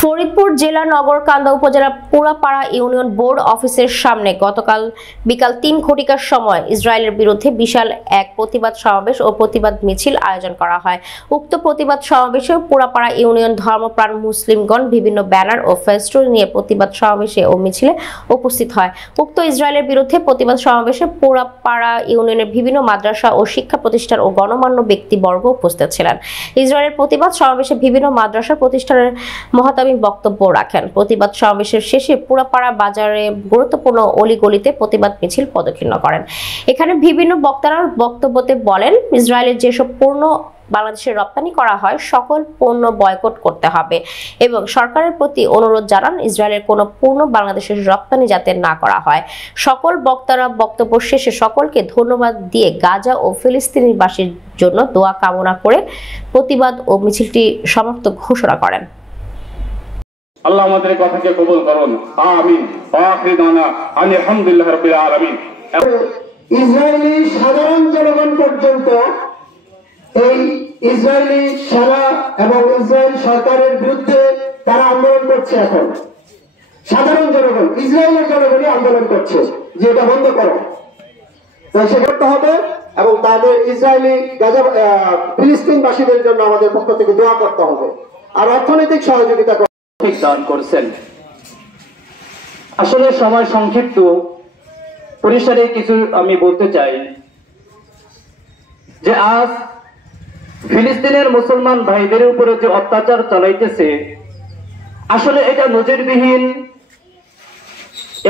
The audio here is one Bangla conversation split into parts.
ফরিদপুর জেলা নগরকান্দা উপজেলা পুরাপাড়া ইউনিয়ন বোর্ড অফিসের সামনে গতকাল বিকাল 3 ঘটিকার সময় ইসরায়েলের বিরুদ্ধে বিশাল এক প্রতিবাদ সমাবেশ ও প্রতিবাদ মিছিল আয়োজন করা হয়। উক্ত প্রতিবাদ সমাবেশে পুরাপাড়া ইউনিয়ন ধর্মপ্রাণ মুসলিমগণ বিভিন্ন ব্যানার ও ফেস্টুন নিয়ে প্রতিবাদ সমাবেশে ও মিছিলে উপস্থিত হয়। উক্ত ইসরায়েলের বিরুদ্ধে প্রতিবাদ সমাবেশে পুরাপাড়া ইউনিয়নের বিভিন্ন মাদ্রাসা ও শিক্ষা প্রতিষ্ঠান ও গণমান্য ব্যক্তিবর্গ উপস্থিত ছিলেন। ইসরায়েলের প্রতিবাদ সমাবেশে বিভিন্ন মাদ্রাসা প্রতিষ্ঠানের বক্তব্য রাখেন। প্রতিবাদ সমাবেশের শেষে পুরাপাড়া বাজারে গুরুত্বপূর্ণ অলিগলিতে প্রতিবাদ মিছিল পদক্ষিণ করেন। এখানে বিভিন্ন বক্তারা বক্তব্যতে বলেন, ইসরায়েলের যেসব পণ্য বাংলাদেশে রপ্তানি করা হয় সকল পণ্য বয়কট করতে হবে এবং সরকারের প্রতি অনুরোধ জানান ইসরায়েলের কোনো পণ্য বাংলাদেশের রপ্তানি যাতে না করা হয়। সকল বক্তারা বক্তব্য শেষে সকলকে ধন্যবাদ দিয়ে গাজা ও ফিলিস্তিনিবাসীর জন্য দোয়া কামনা করে প্রতিবাদ ও মিছিলটি সমাপ্ত ঘোষণা করেন। আল্লাহ আমাদের কথাকে কবুল করুন, আমিন। আখিরানা আলহামদুলিল্লাহি রাব্বিল আলামিন। ইসরায়েলি সাধারণ জনগণ পর্যন্ত এই ইসরায়েলি সেনা এবং ইসরায়েল সরকারের বিরুদ্ধে তারা আন্দোলন করছে। এখন সাধারণ জনগণ, ইসরায়েলের জনগণই আন্দোলন করছে যে এটা বন্ধ করো, সে করতে হবে এবং তাদের ইসরায়েলি গাজা ফিলিস্তিনবাসীদের জন্য আমাদের পক্ষ থেকে দোয়া করতে হবে আর অর্থনৈতিক সহযোগিতা দান করছেন। আসলে সময় সংক্ষিপ্ত, পরিসরে কিছু আমি বলতে চাই যে আজ ফিলিস্তিনের মুসলমান ভাইদের উপরে যে অত্যাচার চালাইতেছে, আসলে এটা নজিরবিহীন,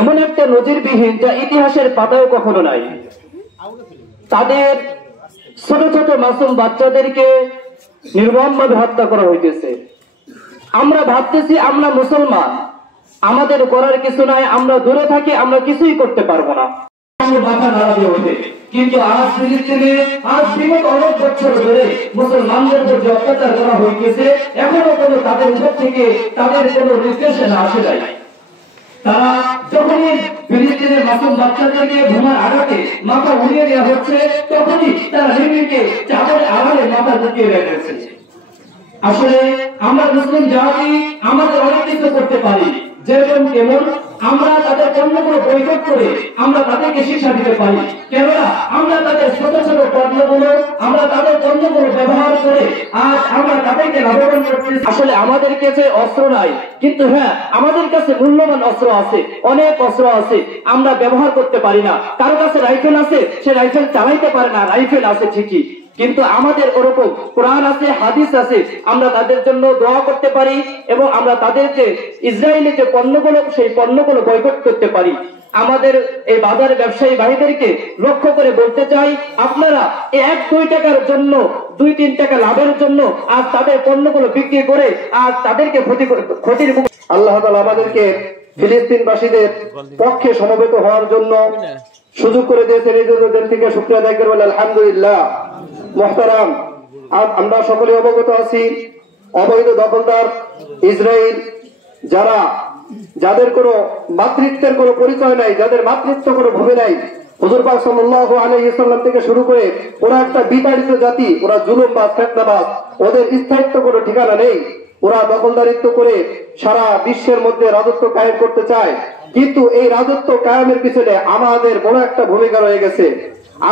এমন একটা নজিরবিহীন যা ইতিহাসের পাতায় কখনো নাই। তাদের ছোট ছোট মাসুম বাচ্চাদেরকে নির্মমভাবে হত্যা করা হইতেছে। আমরা ভাবতেছি আমরা মুসলমান, আমাদের করার কিছু নাই, আমরা দূরে থাকি, আমরা কিছুই করতে পারবো না, কিন্তু আজ ফিলিস্তিনে আজ বিগত অনেক বছর ধরে মুসলমানদের উপর যে অত্যাচার করা হইতেছে, এখনো কোনো তাদের উপর থেকে তাদের কোনো রিপ্রেশন আসে নাই। তারা যখনই ফিলিস্তিনের মাসুম বাচ্চাদেরকে ঘুমার আঘাতে মাথা উড়িয়ে দেওয়া হচ্ছে, তখনই তারা রিমিকে চাদরে আড়ালে মাথা ঢুকিয়ে রেখেছে। আসলে আমরা মুসলিম জাতি আমাদের অনেক কিছু করতে পারি, যেরকম কেমন আমরা তাদের পণ্যগুলো বয়কট করে আমরা তাদেরকে শিক্ষা দিতে পারি। কেননা আমরা তাদের ছোট ছোট পণ্যগুলো, আমরা তাদের পণ্যগুলো ব্যবহার করে আজ আমরা তাদেরকে লাভবান করতেছি। আসলে আমাদের কাছে অস্ত্র নাই, কিন্তু হ্যাঁ আমাদের কাছে মূল্যবান অস্ত্র আছে, অনেক অস্ত্র আছে, আমরা ব্যবহার করতে পারি না। কারো কাছে রাইফেল আছে, সে রাইফেল চালাইতে পারে না, রাইফেল আছে ঠিকই, কিন্তু আমাদের ওরকম কোরআন আছে, হাদিস আছে, আমরা তাদের জন্য দোয়া করতে পারি এবং আমরা তাদেরকে ইসরায়েলের যে পণ্যগুলো সেই পণ্যগুলো বয়কট করতে পারি। আমাদের এই বাজার ব্যবসায়ী ভাইদেরকে লক্ষ্য করে বলতে চাই, আপনারা 1-2 টাকার জন্য 2-3 টাকা লাভের জন্য আজ তাদের পণ্যগুলো বিক্রি করে আজ তাদেরকে ক্ষতির মুখে। আল্লাহ তাআলা আমাদেরকে ফিলিস্তিনবাসীদের পক্ষে সমবেত হওয়ার জন্য সুযোগ করে দিয়েছেন, এই জন্য দিল থেকে শুকরিয়া আদায় করবেন আলহামদুলিল্লাহ। মুহতারাম, আমরা সকলে অবগত আছি অবৈধ দখলদার ইসরায়েল, যাদের কোনো মাতৃত্বের কোনো পরিচয় নাই, যাদের মাতৃত্ব কোনো ভূমি নাই, হুজুর পাক সাল্লাল্লাহু আলাইহি ওয়াসাল্লাম থেকে শুরু করে ওরা একটা বিতাড়িত জাতি, ওরা জুলুমবাজ, ফিতনাবাজ, ওদের স্থায়িত্ব কোনো ঠিকানা নেই। ওরা দখলদারিত্ব করে সারা বিশ্বের মধ্যে রাজত্ব কায়েম করতে চায়, কিন্তু এই রাজত্ব কায়েমের পিছনে আমাদের বড় একটা ভূমিকা রয়ে গেছে।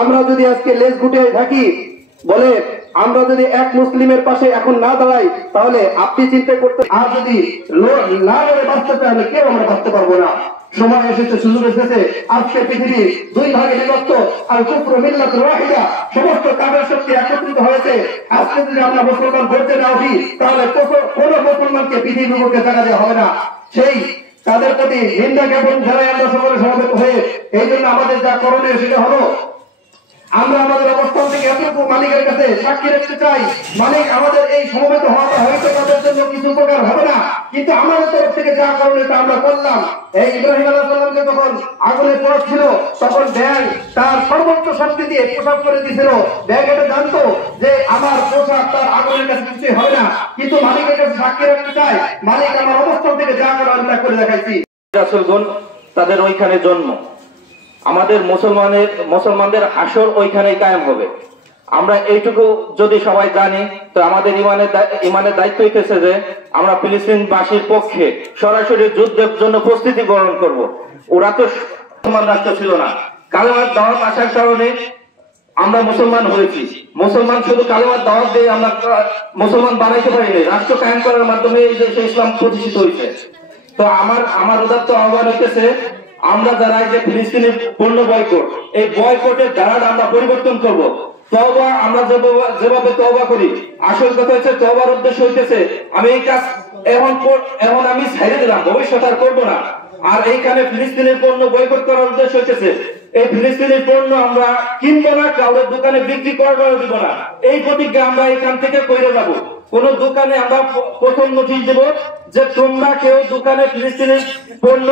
আমরা যদি আজকে লেজ গুটিয়ে থাকি, বলে আমরা যদি এক মুসলিমের পাশে এখন না দাঁড়াই, তাহলে আপনি চিন্তা করতে, আর যদি না লড়ে বাঁচতে তাহলে কেউ আমরা বাঁচতে পারবো না। সময় এসেছে, সুযোগ এসেছে, আজকে পৃথিবী 2 ভাগে বিভক্ত, আর কুফর মিল্লাত ওয়াহিদা, সমস্ত কাফের শক্তি একত্রিত হয়েছে। আজকে যদি আমরা মুসলমান ধরতে না উঠি, তাহলে কোন মুসলমানকে পৃথিবীর বুকে জায়গা দেওয়া হবে না। সেই তাদের প্রতি নিন্দা জ্ঞাপন যারাই আমরা সকলে সমবেত হয়ে, এই জন্য আমাদের যা করণীয় সেটা হলো, আমরা আমাদের অবস্থান থেকে এতটুকু মালিকের কাছে সাক্ষী রাখতে চাই, মালিক আমাদের এই সমবেত হওয়াটা হয়তো তাদের জন্য কিছু উপকার হবে না, কিন্তু আমাদের তরফ থেকে যা করণীয় তা আমরা করলাম। এই ইব্রাহিম আলাইহিস সালামকে যখন আগুনে পোড়াচ্ছিল, তখন ব্যাঙ তার সর্বোচ্চ শক্তি দিয়ে পোশাক করে দিয়েছিল। ব্যাঙ এটা জানতো যে আমার পোশাক তার আগুনের কাছে কিছুই হবে না, কিন্তু মালিকের কাছে সাক্ষী রাখতে চাই, মালিক আমার অবস্থান থেকে যা করার তা করে দেখাইছি। রাসূলগণ তাদের ওইখানে জন্ম, আমাদের মুসলমানদের হাসর ওইখানে কায়েম হবে। আমরা এইটুকু যদি সবাই জানি, তো আমাদের ইমানের দায়িত্ব হইতেছে যে আমরা ফিলিস্তিনবাসীর পক্ষে সরাসরি যুদ্ধের জন্য প্রস্তুতি গ্রহণ করব। ওরা তো মুসলমান রাষ্ট্র ছিল না, কালেমার দাওয়াত আসার কারণে আমরা মুসলমান হয়েছি। মুসলমান শুধু কালেমার দাওয়াত দিয়ে আমরা মুসলমান বানাইতে পারিনি, রাষ্ট্র কায়েম করার মাধ্যমে এই দেশে ইসলাম প্রতিষ্ঠিত হয়েছে। তো আমার উদাত্ত আহ্বান হইতেছে, আমরা যারা এই যে ফিলিস্তিনের পণ্য বয়কট, এই বয়কটের ধারাটা আমরা পরিবর্তন করব। তওবা আমরা যেভাবে তওবা করি, আসল কথা হচ্ছে তওবার উদ্দেশ্য হইতেছে আমি এই কাজ এখন আমি ছেড়ে দিলাম, ভবিষ্যৎ আর করবো না। আর এইখানে ফিলিস্তিনের পণ্য বয়কট করার উদ্দেশ্য হইতেছে এই ফিলিস্তিনের পণ্য আমরা কিনবো না, কাউরের দোকানে বিক্রি করার দিব না। এই প্রতিজ্ঞা আমরা এখান থেকে করে যাব। কোন দোকানে আমরা প্রথম নোটিশ দেব যে তোমরা কেউ দোকানে ফিলিস্তিনের পণ্য।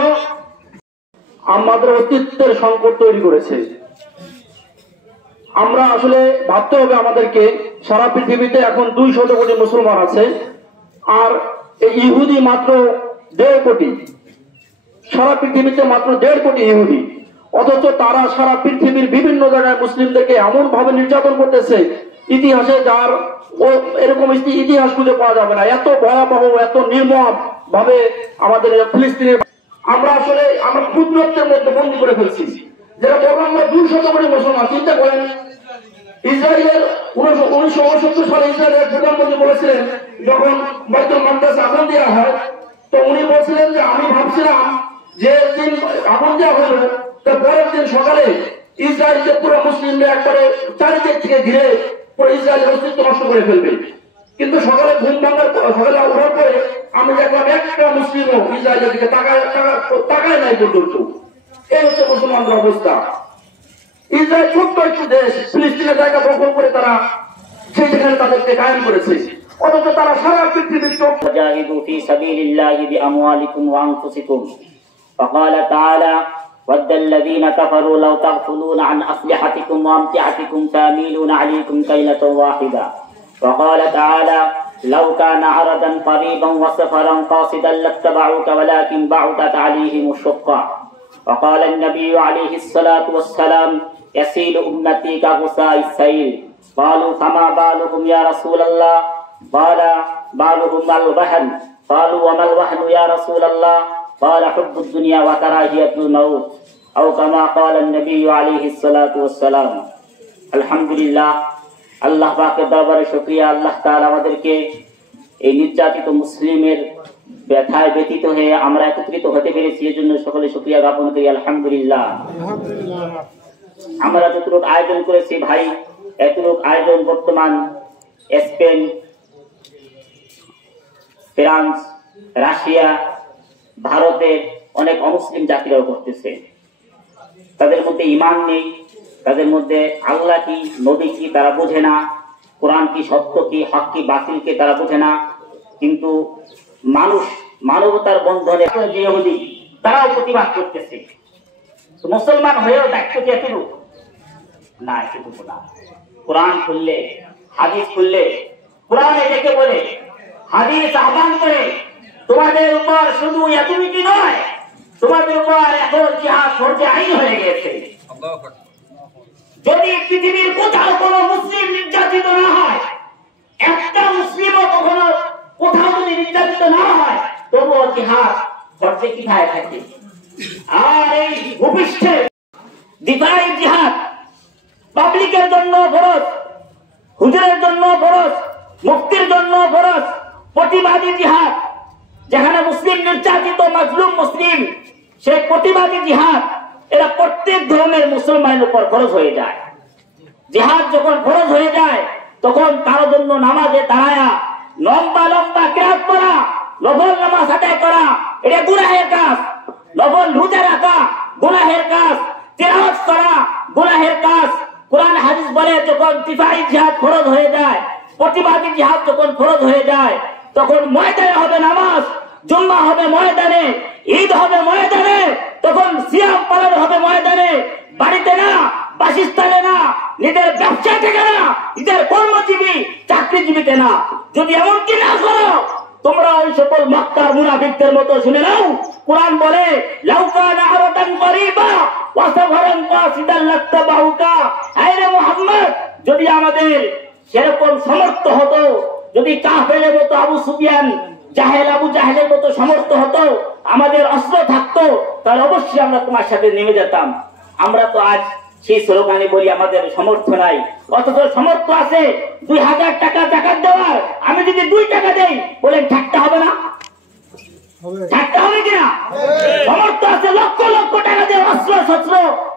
আমাদের অস্তিত্বের সংকট তৈরি করেছে। আমরা আসলে ভাবতে হবে আমাদেরকে, সারা পৃথিবীতে এখন 200 কোটি মুসলমান আছে, আর ইহুদি মাত্র 1.5 কোটি। সারা পৃথিবীতে মাত্র 1.5 কোটি ইহুদি, অথচ তারা সারা পৃথিবীর বিভিন্ন জায়গায় মুসলিমদেরকে এমন ভাবে নির্যাতন করতেছে, ইতিহাসে যার এরকম ইতিহাস খুঁজে পাওয়া যাবে না। এত ভয়াবহ, এত নির্মম ভাবে আমাদের ফিলিস্তিনের আমরা ক্ষুদ্রত্বের মধ্যে বন্দী করে ফেলছি। যেটা বলবো আমরা 200 কোটি মুসলমান। চিন্তা করেন, ইসরায়েলের 1969 সালে ইসরায়েলের প্রধানমন্ত্রী বলেছিলেন, যখন বাইতুল মাকদাস আগুন দেওয়া হয়, তো উনি বলছিলেন যে আমি ভাবছিলাম যে দিন আগুন দেওয়া হলো, তার পরের দিন সকালে ইসরায়েলকে পুরো মুসলিমরা একবারে চারিদিক থেকে ঘিরে পুরো ইসরায়েলের অস্তিত্ব নষ্ট করে ফেলবে। কিন্তু সকালে ঘুম ভাঙার সকালে ওঠার পরে আমি দেখলাম একটা মুসলিমও ইসরায়েলের দিকে তাকায় নাই পর্যন্ত। এই হচ্ছে মুসলমানদের অবস্থা। ইসরায়েল ছোট্ট একটি দেশ, ফিলিস্তিনের জায়গা দখল করে তারা সেই যেখানে তাদেরকে কায়েম করেছে, অথচ তারা সারা পৃথিবীর চোখ وجاهدوا في سبيل الله بأموالكم وأنفسكم فقال تعالى ود الذين كفروا لو تغفلون عن أسلحتكم وأمتعتكم فيميلون عليكم كيلة واحدة وقال تعالى لو كان عرضا قريبا وسفرا قاصدا لاتبعوك ولكن بعدت عليهم الشقة وقال النبي عليه الصلاة والسلام يسيل أمتي كغثاء السيل قالوا فما بالهم يا رسول الله قال بالهم الوهن قالوا وما الوهن يا رسول الله قال حب الدنيا وكراهية الموت أو كما قال النبي عليه الصلاة والسلام الحمد لله আল্লাহ পাকের দরবারে শুকরিয়া, আল্লাহ তাআলা আমাদেরকে এই নির্যাতিত মুসলিমের ব্যথায় ব্যথিত হয়ে আমরা একত্রিত হতে পেরেছি, এর জন্য সকলে শুকরিয়া জ্ঞাপন করি আলহামদুলিল্লাহ। আমরা যতটুকু আয়োজন করেছি ভাই, এতটুকু আয়োজন বর্তমান স্পেন, ফ্রান্স, রাশিয়া, ভারতের অনেক অমুসলিম জাতিরাও করতেছে। তাদের মধ্যে ঈমান নেই, তাদের মধ্যে আল্লাহ কি নবী কি তারা বোঝে না, কোরআন কি সত্য কি হক কি বাতিল কে তারা বোঝে না। কিন্তু মানবতার বন্ধনে ইহুদি তারাও প্রতিবাদ করতেছে। মুসলমান হয়েও দায়িত্ব কি এতটুকু না? এতটুকু না। কোরআন খুললে, হাদিস খুললে, কোরআন এটাকে বলে, হাদিস আহ্বান করে তোমাদের উপর শুধু এতটুকু নয়, তোমাদের উপর এখন জিহাদ ফরজে আইন হয়ে গেছে। যদি পৃথিবীর কোথাও কোনো মুসলিম নির্যাতিত না হয়, একটা মুসলিমও কখনো কোথাও যদি নির্যাতিত না হয়, তবুও জিহাদ ফরজে কিফায়া থাকে। আর এই ভূপৃষ্ঠে দিফাই জিহাদ পাবলিকের জন্য ফরজ, হুজুরের জন্য ফরজ, মুফতির জন্য ফরজ। প্রতিবাদী জিহাদ, যেখানে মুসলিম নির্যাতিত মাজলুম মুসলিম, সেই প্রতিবাদী জিহাদ এরা প্রত্যেক ধর্মের মুসলমানের উপর ফরজ হয়ে যায়। জিহাদ যখন ফরজ হয়ে যায়, তখন কারোর জন্য নামাজে দাঁড়ায়া লম্বা লম্বা কিরাত পড়া, নফল নামাজ আদায় করা, এটা গুনাহের কাজ। নফল রোজা রাখা গুনাহের কাজ, তিলাওয়াত করা গুনাহের কাজ। কোরআন হাদিস বলে যখন দিফাই জিহাদ ফরজ হয়ে যায়, প্রতিবাদী জিহাদ যখন ফরজ হয়ে যায়, তখন ময়দানে হবে নামাজ, জুম্মা হবে ময়দানে, ঈদ হবে ময়দানে, তখন সিয়াম পালন হবে ময়দানে, বাড়িতে না, বাসস্থানে না, নিজের ব্যবসা থেকে না, নিজের কর্মজীবী চাকরিজীবীতে না। যদি এমনকি না করো, তোমরা ওই সকল মক্কার মুনাফিকদের মতো শুনে নাও। কোরআন বলে লাউ কানা আরাদান করিবা ওয়া সাফারান কাসিদান লাত্তাবাউকা। আরে মুহাম্মদ, যদি আমাদের সেরকম সমর্থ হতো, যদি কাফেরের মতো আবু সুফিয়ান, আবু জাহেলের মতো সমর্থ হতো, আমাদের অস্ত্র থাকতো, তাহলে অবশ্যই আমরা তোমার সাথে নেমে যেতাম। আমরা তো আজ সেই স্লোগানে বলি আমাদের সমর্থ নাই, অথচ সমর্থ আছে 2000 টাকা জাকাত দেওয়ার। আমি যদি 2 টাকা দেই, বলেন ঠাট্টা হবে না? ঠাট্টা হবে কিনা? সমর্থ আছে লক্ষ লক্ষ টাকা দিয়ে অস্ত্র শস্ত্র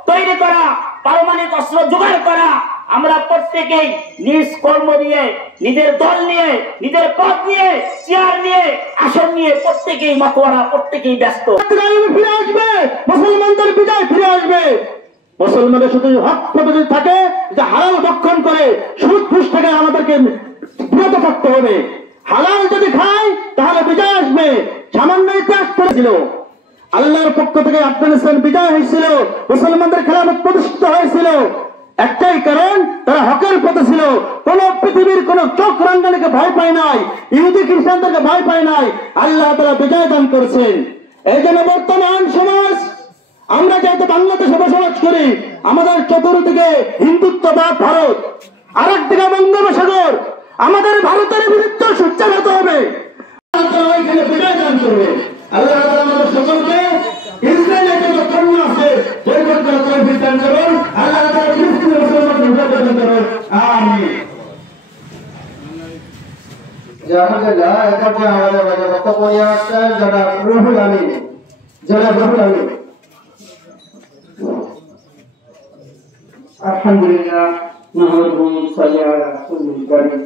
তৈরি করা, পারমাণবিক অস্ত্র জোগাড় করা। আমরা প্রত্যেকেই নিজ কর্ম নিয়ে, নিজের দল নিয়ে, নিজের পদ নিয়ে, চেয়ার নিয়ে, আসন নিয়ে প্রত্যেকেই মাতোয়ারা, প্রত্যেকেই ব্যস্ত। ফিরে আসবে, মুসলমানদের বিজয় ফিরে আসবে। মুসলমানের শুধু হক প্রতিযোগী থাকে যে হালাল ভক্ষণ করে সুদ ঘুষ থেকে আমাদেরকে বিরত থাকতে হবে। হালাল যদি খায় তাহলে বিজয় আসবে। সামান্য ইতিহাস করেছিল, আল্লাহর পক্ষ থেকে আফগানিস্তান বিজয় হয়েছিল, মুসলমানদের খেলাফত প্রতিষ্ঠিত হয়েছিল। একটাই কারণ, তারা হকের পথে ছিল। কোন পৃথিবীর কোন চোখ রাঙ্গালিকে ভয় পায় নাই, ইহুদি খ্রিস্টানদেরকে ভয় পায় নাই। আল্লাহ তারা বিজয় দান করেছেন। এই জন্য বর্তমান সমাজ, আমরা যেহেতু বাংলাদেশে বসবাস করি, আমাদের চতুর্দিকে হিন্দুত্ববাদ ভারত, আরেকদিকে বঙ্গোপসাগর, আমাদের ভারতের বিরুদ্ধে সোচ্চার হতে হবে। ওইখানে বিজয় দান করবে আল্লাহ তাআলা আমাদের সকলকে। ইসরায়েলের যে কর্ম আছে পরিবর্তন করে বিধান করুন। আল্লাহ তাআলা ফিলিস্তিনের মুসলমানদের বিরোধিতা করুন। আমিন। আলহামদুলিল্লাহ, এখন যে আমাদের মাঝে বক্তব্য নিয়ে আসছেন জনাব রুহুল আমিন। জনাব রুহুল আমিন। আলহামদুলিল্লাহ, নাহমাদুহু ওয়া নুসাল্লি আলা রাসূলিল কারীম।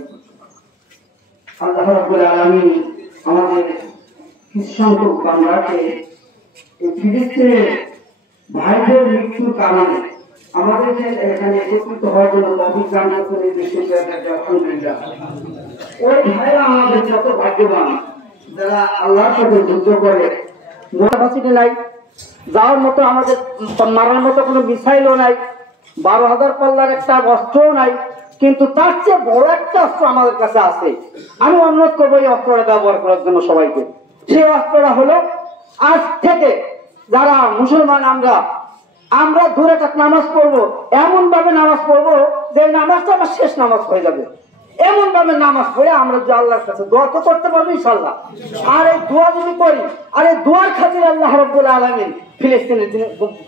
আল্লাহ রাব্বুল আলামিন আমাদের কিছু সংখ্যক বান্দাকে এই ফিলিস্তিনের ভাইদের মৃত্যুর কারণে আমাদের যে এখানে একত্রিত হওয়ার জন্য তৌফিক দান করেছেন এই দেশের আলহামদুলিল্লাহ। ওই ভাইরা আমাদের কত ভাগ্যবান যারা আল্লাহর সাথে যুদ্ধ করে। মোটাফাসিটি নাই, যাওয়ার মতো আমাদের মারার মতো কোনো মিসাইলও নাই, 12,000 পাল্লার একটা অস্ত্রও নাই, কিন্তু তার চেয়ে বড় একটা অস্ত্র আমাদের কাছে আছে। আমি অনুরোধ করবো এই অস্ত্রটা ব্যবহার করার জন্য সবাইকে। সেই অস্ত্রটা হলো, আজ থেকে যারা মুসলমান আমরা দূরে একটা নামাজ পড়বো, এমন ভাবে নামাজ পড়বো যে নামাজটা আমার শেষ নামাজ হয়ে যাবে। এমন ভাবে নামাজ পড়ে আমরা যে আল্লাহর কাছে দোয়া তো করতে পারবো ইনশাআল্লাহ। আর এই দোয়া যদি করি, আর এই দোয়ার খাতিরে আল্লাহ রাব্বুল আলামিন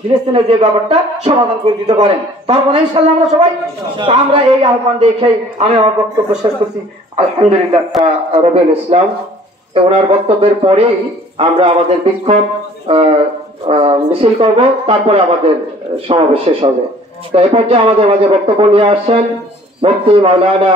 ফিলিস্তিনের যে ব্যাপারটা সমাধান করে দিতে পারেন, পারবো না ইনশাআল্লাহ আমরা সবাই। আমরা এই আহ্বান দেখেই আমি আমার বক্তব্য শেষ করছি। আলহামদুলিল্লাহ। রবিউল ইসলাম ওনার বক্তব্যের পরেই আমরা আমাদের বিক্ষোভ মিছিল করব, তারপরে আমাদের সমাবেশ শেষ হবে। তো এই পর্যায়ে আমাদের মাঝে বক্তব্য নিয়ে আসছেন মুফতি মাওলানা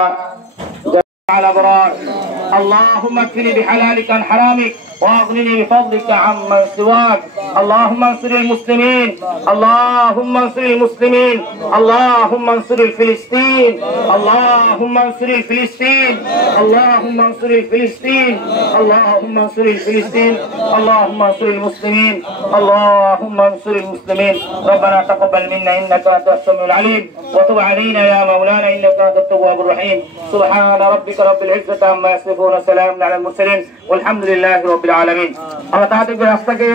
اللهم اكفني بحلالك عن حرامك واغنني بفضلك عمن سواك. اللهم انصر المسلمين، اللهم انصر المسلمين، اللهم انصر الفلسطين، اللهم انصر الفلسطين، اللهم انصر الفلسطين، اللهم انصر الفلسطين، اللهم انصر المسلمين، اللهم انصر المسلمين. ربنا تقبل منا انك انت السميع العليم وتب علينا يا مولانا انك انت التواب الرحيم. سبحان ربك رب العزة عما يصفون وسلام على المرسلين والحمد لله رب العالمين. আমরা তাদেরকে রাস্তাকে